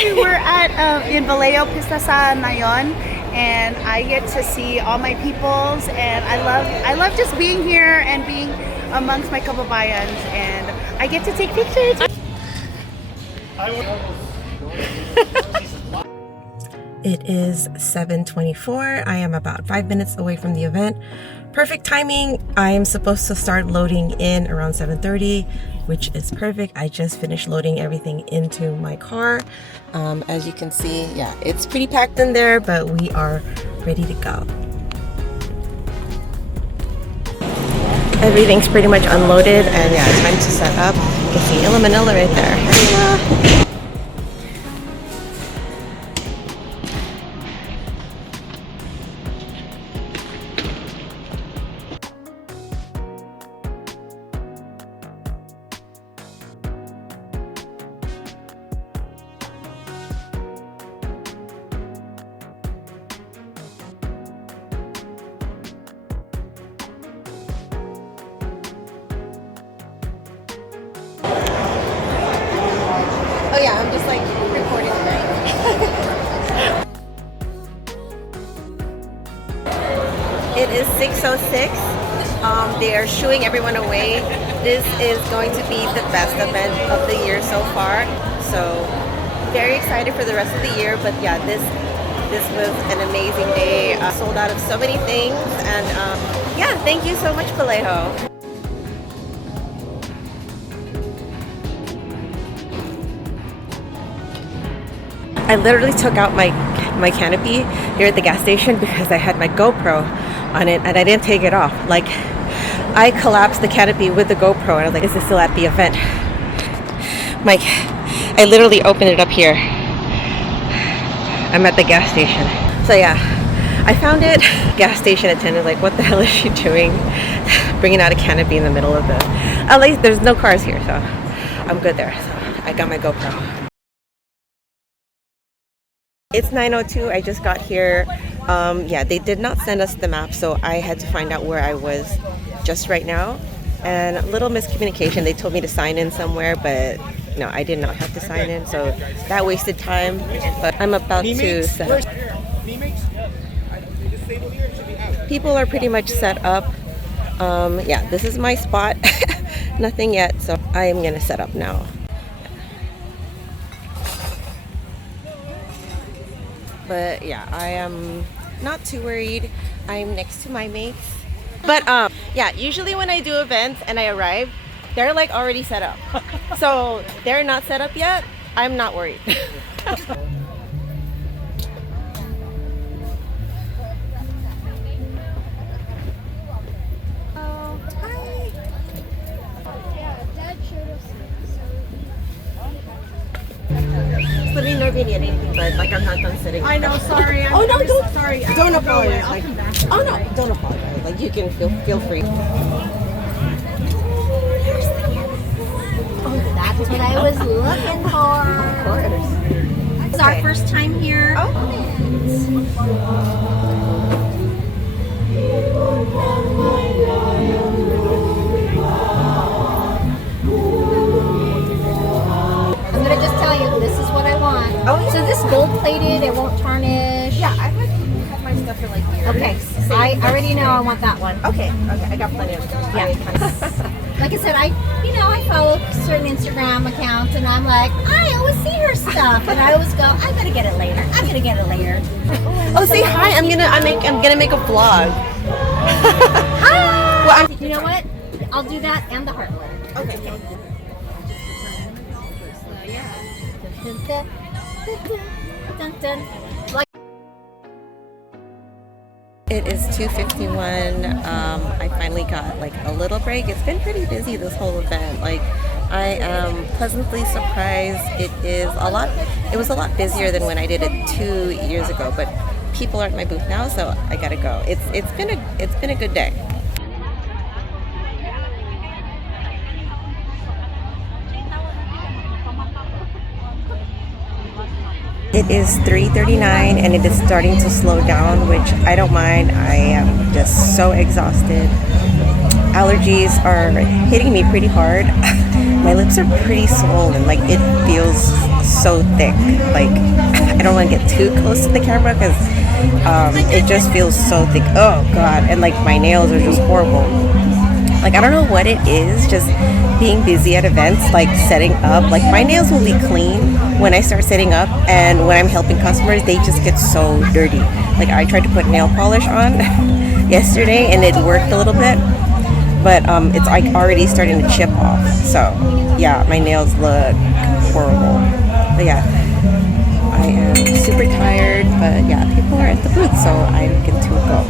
Today we're at in Vallejo Pista sa Nayon, and I get to see all my peoples, and I love just being here and being amongst my kababayans, and I get to take pictures. It is 7:24. I am about 5 minutes away from the event. Perfect timing. I am supposed to start loading in around 7:30, which is perfect. I just finished loading everything into my car. As you can see, yeah, it's pretty packed in there, but we are ready to go. Everything's pretty much unloaded, and yeah, it's time to set up. You can see Illa Manila right there. Oh yeah, I'm just like recording the night. It is 6:06. They are shooing everyone away. This is going to be the best event of the year so far. So very excited for the rest of the year. But yeah, this was an amazing day. Sold out of so many things, and yeah, thank you so much, Vallejo. I literally took out my canopy here at the gas station because I had my GoPro on it and I didn't take it off. Like, I collapsed the canopy with the GoPro and I was like, is this still at the event? I literally opened it up here. I'm at the gas station. So yeah, I found it. Gas station attendant like, what the hell is she doing? Bringing out a canopy in the middle of the... At least there's no cars here, so I'm good there. So I got my GoPro. It's 9:02. I just got here. Yeah, they did not send us the map, so I had to find out where I was just right now. And a little miscommunication. They told me to sign in somewhere, but no, I did not have to sign in, so that wasted time. But I'm about to set up. People are pretty much set up. Yeah, this is my spot. Nothing yet, so I am gonna set up now. But yeah, I am not too worried. I'm next to my mates. But yeah, usually when I do events and I arrive, they're like already set up. So they're not set up yet. I'm not worried. Let me know if you need anything, but like I'm not done sitting. I know, sorry. Oh no, don't sorry. Don't apologize. Like, oh no, don't apologize. Like you can feel free. Oh, that's what I was looking for. Of course. It's our first time here. Oh. I'm gonna just tell you, this is what I want. Oh, yeah. So this gold plated, it won't tarnish. Yeah, I've had my stuff for like years. Okay, I already know I want that one. Okay, I got plenty of stuff. Yeah. Like I said, I follow certain Instagram accounts, and I'm like, I always see her stuff, and I always go, I'm gonna get it later. I'm gonna get it later. Oh, say hi! I'm gonna make a vlog. Hi. Well, You know what? I'll do that and the heart one. Okay. Dun, dun, dun. Like It is 2:51. I finally got like a little break. It's been pretty busy this whole event. Like, I am pleasantly surprised. It was a lot busier than when I did it 2 years ago. But people are at my booth now, so I gotta go. It's been a good day. It is 3:39 and it is starting to slow down, which I don't mind. I am just so exhausted. Allergies are hitting me pretty hard. My lips are pretty swollen, like it feels so thick. Like, I don't want to get too close to the camera because it just feels so thick. Oh god, and like my nails are just horrible. Like, I don't know what it is, just being busy at events, like setting up. Like, my nails will be clean when I start setting up, and when I'm helping customers, they just get so dirty. Like, I tried to put nail polish on yesterday, and it worked a little bit, but it's like already starting to chip off. So, yeah, my nails look horrible. But yeah, I am super tired, but yeah, people are at the booth, so I'm good to go.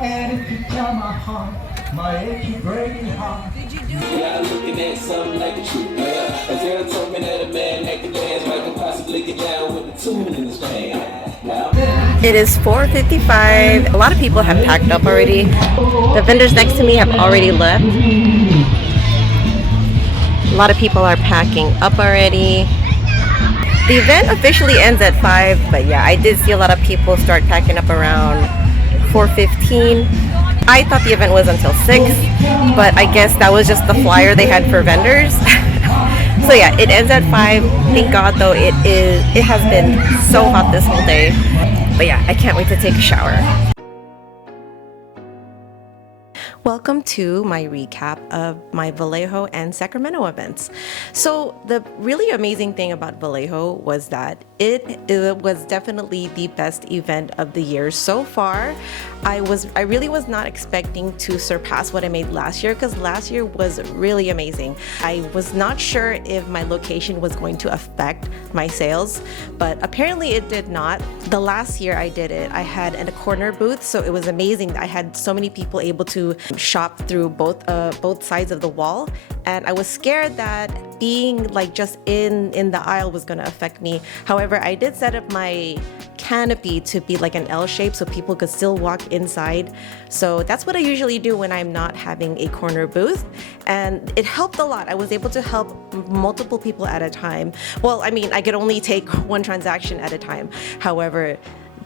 And if you tell my heart, my achy breaking heart. Did you do it? Yeah, looking at something like the truth. Yeah, a girl told me that a man that can dance might can possibly get down with the tune in his band. It is 4:55. A lot of people have packed up already. The vendors next to me have already left. A lot of people are packing up already. The event officially ends at 5, but yeah, I did see a lot of people start packing up around 4:15. I thought the event was until 6, but I guess that was just the flyer they had for vendors. So yeah, it ends at 5. Thank God though, it has been so hot this whole day. But yeah, I can't wait to take a shower. Welcome to my recap of my Vallejo and Sacramento events. So the really amazing thing about Vallejo was that it was definitely the best event of the year so far. I really was not expecting to surpass what I made last year, because last year was really amazing. I was not sure if my location was going to affect my sales, but apparently it did not. The last year I did it, I had a corner booth, so it was amazing. I had so many people able to shop through both sides of the wall, and I was scared that being like just in the aisle was going to affect me. However, I did set up my canopy to be like an L shape so people could still walk inside. So that's what I usually do when I'm not having a corner booth, and it helped a lot. I was able to help multiple people at a time. Well, I mean, I could only take one transaction at a time. However,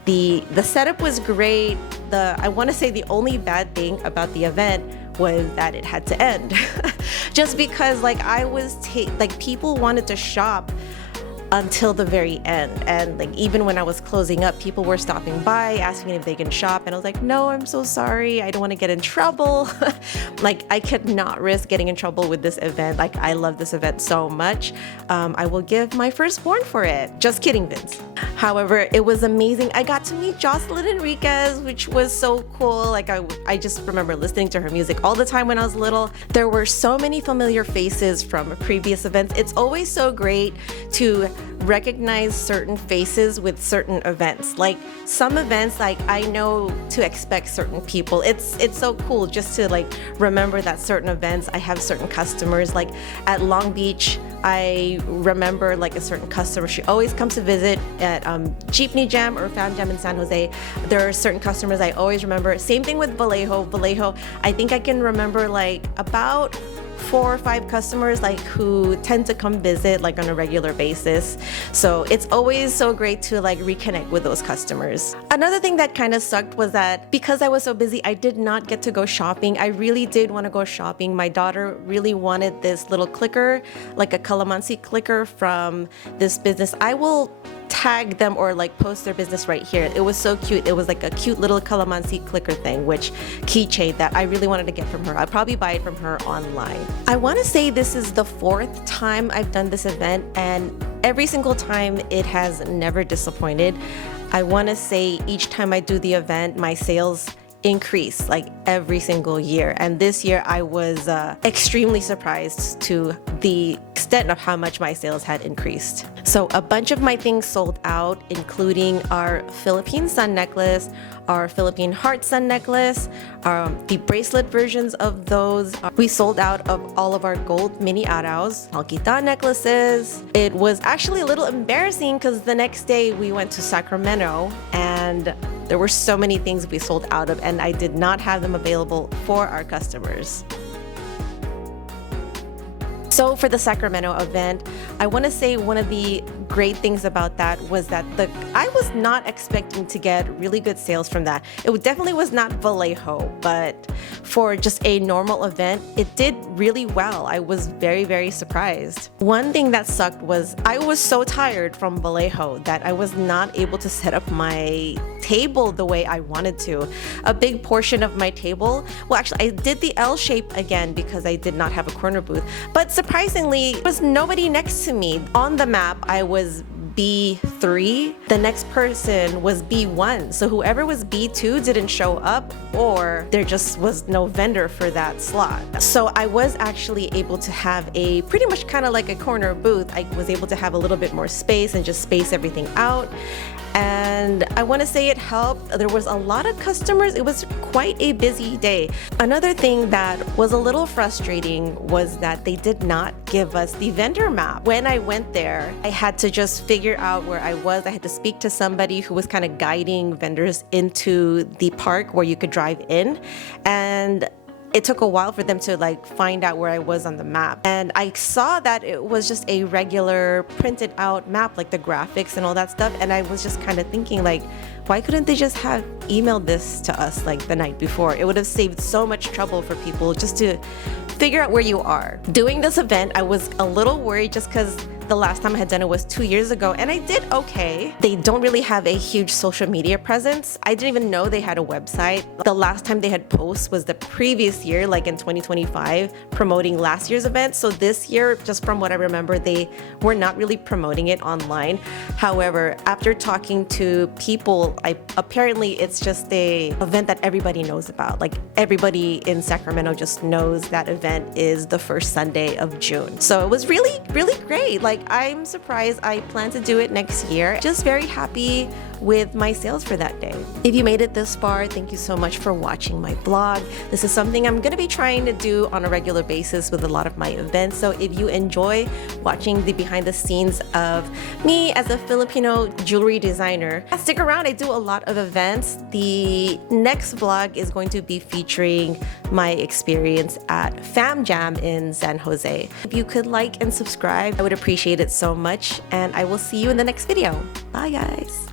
the setup was great. I want to say the only bad thing about the event was that it had to end. Just because like people wanted to shop until the very end, and like even when I was closing up, people were stopping by asking if they can shop, and I was like, no, I'm so sorry, I don't want to get in trouble. Like, I could not risk getting in trouble with this event. Like, I love this event so much. I will give my firstborn for it. Just kidding, Vince. However, it was amazing. I got to meet Jocelyn Enriquez, which was so cool. Like, I just remember listening to her music all the time when I was little. There were so many familiar faces from previous events. It's always so great to recognize certain faces with certain events. Like, some events, like, I know to expect certain people. It's so cool just to like remember that certain events I have certain customers. Like at Long Beach, I remember like a certain customer. She always comes to visit at Jeepney Jam or Found Jam in San Jose. There are certain customers I always remember. Same thing with Vallejo. I think I can remember like about 4 or 5 customers like who tend to come visit like on a regular basis. So it's always so great to like reconnect with those customers. Another thing that kind of sucked was that because I was so busy, I did not get to go shopping. I really did want to go shopping. My daughter really wanted this little clicker, like a calamansi clicker from this business. I will tag them or like post their business right here. It was so cute. It was like a cute little calamansi clicker thing, which keychain that I really wanted to get from her. I'll probably buy it from her online. I want to say this is the 4th time I've done this event, and every single time it has never disappointed. I want to say each time I do the event, my sales increase like every single year, and this year I was extremely surprised to the extent of how much my sales had increased. So a bunch of my things sold out, including our Philippine sun necklace, our Philippine heart sun necklace, the bracelet versions of those. We sold out of all of our gold mini araos, alquita necklaces. It was actually a little embarrassing because the next day we went to Sacramento and there were so many things we sold out of, and I did not have them available for our customers. So for the Sacramento event, I want to say one of the great things about that was that I was not expecting to get really good sales from that. It definitely was not Vallejo, but for just a normal event, it did really well. I was very, very surprised. One thing that sucked was I was so tired from Vallejo that I was not able to set up my table the way I wanted to. A big portion of my table, well, actually I did the L shape again because I did not have a corner booth, but surprisingly there was nobody next to me. On the map I was B3, the next person was B1, so whoever was B2 didn't show up, or there just was no vendor for that slot. So I was actually able to have a pretty much kind of like a corner booth. I was able to have a little bit more space and just space everything out. And I want to say it helped. There was a lot of customers. It was quite a busy day. Another thing that was a little frustrating was that they did not give us the vendor map. When I went there, I had to just figure out where I was. I had to speak to somebody who was kind of guiding vendors into the park where you could drive in. And it took a while for them to like find out where I was on the map. And I saw that it was just a regular printed out map, like the graphics and all that stuff. And I was just kind of thinking like, why couldn't they just have emailed this to us like the night before? It would have saved so much trouble for people just to figure out where you are. Doing this event, I was a little worried just because the last time I had done it was 2 years ago, and I did okay. They don't really have a huge social media presence. I didn't even know they had a website. The last time they had posts was the previous year, like in 2025, promoting last year's event. So this year, just from what I remember, they were not really promoting it online. However, after talking to people, apparently it's just a event that everybody knows about. Like everybody in Sacramento just knows that event is the first Sunday of June. So it was really, really great. Like I'm surprised. I plan to do it next year. Just very happy with my sales for that day. If you made it this far, thank you so much for watching my vlog. This is something I'm going to be trying to do on a regular basis with a lot of my events. So if you enjoy watching the behind the scenes of me as a Filipino jewelry designer, stick around. I do a lot of events. The next vlog is going to be featuring my experience at Fam Jam in San Jose. If you could like and subscribe, I would appreciate it so much. And I will see you in the next video. Bye guys.